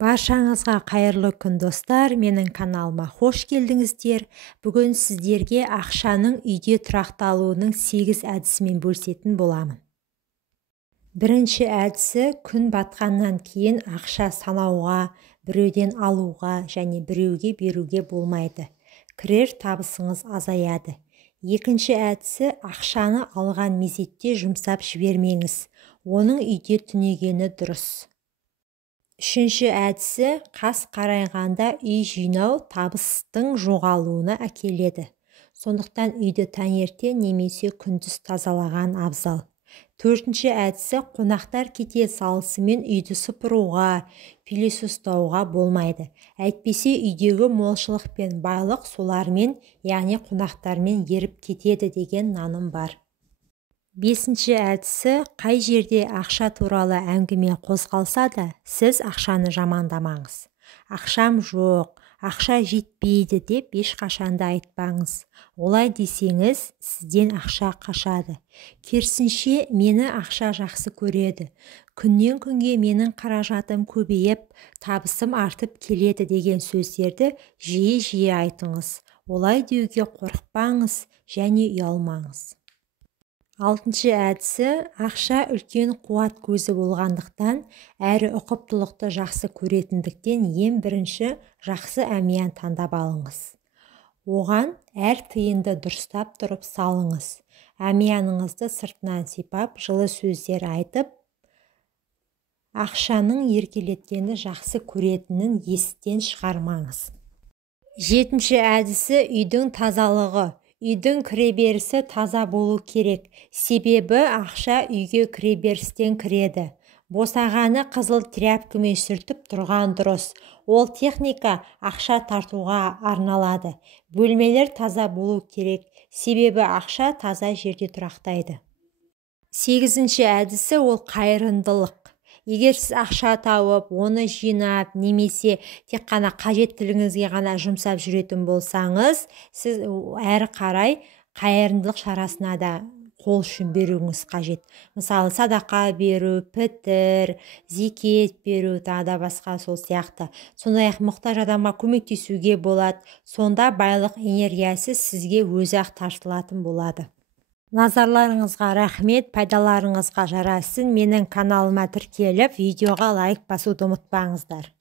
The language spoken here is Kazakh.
Баршаңызға қайырлы күн достар, менің каналыма хош келдіңіздер. Бүгін сіздерге ақшаның үйде тұрақталуының 8 әдісімен бөлісетін боламын. Бірінші әдісі, күн батқаннан кейін ақша санауға, біреуден алуға және біреуге беруге болмайды. Кірер табысыңыз азаяды. Екінші әдісі, ақшаны алған мезетте жұмсап жібермеңіз. Оның үйде түнегені дұрыс. Үшінші әдісі, қас қарайғанда үй жинау табыстың жоғалуына әкеледі. Сондықтан үйді таңертең немесе күндіз тазалаған абзал. Төртінші әдісі, қонақтар кете салысымен үйді сыпыруға, пилесос ұстауға болмайды. Әйтпесе үйдегі молшылық пен байлық солармен, яғни қонақтармен еріп кетеді деген наным бар. Бесінші әдісі, қай жерде ақша туралы әңгіме қозғалса да, сіз ақшаны жамандамаңыз. Ақшам жоқ, ақша жетпейді деп ешқашанда айтпаңыз. Олай десеңіз, сізден ақша қашады. Керісінше, мені ақша жақсы көреді. Күннен күнге менің қаражатым көбейіп, табысым артып келеді деген сөздерді жиі-жиі айтыңыз. Олай деуге қорықпаңыз және ұялмаңыз. Алтыншы әдісі, ақша үлкен қуат көзі болғандықтан, әрі ұқыптылықты жақсы көретіндіктен ең бірінші жақсы әмиян таңдап алыңыз. Оған әр тиынды дұрыстап тұрып салыңыз. Әмияныңызды сыртынан сипап, жылы сөздер айтып, ақшаның еркелеткенді жақсы көретінін естен шығармаңыз. Жетінші әдісі, үйдің тазалығы. Үйдің кіреберісі таза болу керек, себебі ақша үйге кіреберістен кіреді. Босағаны қызыл тряпкамен сүртіп тұрған дұрыс. Ол техника ақша тартуға арналады. Бөлмелер таза болу керек, себебі ақша таза жерде тұрақтайды. Сегізінші әдісі ол қайырымдылық. Егер сіз ақша тауып, оны жинап, немесе тек қана қажеттілігіңізге ғана жұмсап жүретін болсаңыз, сіз әрі қарай қайырымдылық шарасына да қол ұшын беруіңіз қажет. Мысалы, садақа беру, пітір, зекет беру, тағы да басқа сол сияқты. Сондай-ақ мұқтаж адамға көмектесуге болады. Сонда байлық энергиясы сізге өзі-ақ тартылатын болады. Назарларыңызға рахмет, пайдаларыңызға жарасын. Менің каналыма тіркеліп, видеоға лайк басуды ұмытпаңыздар.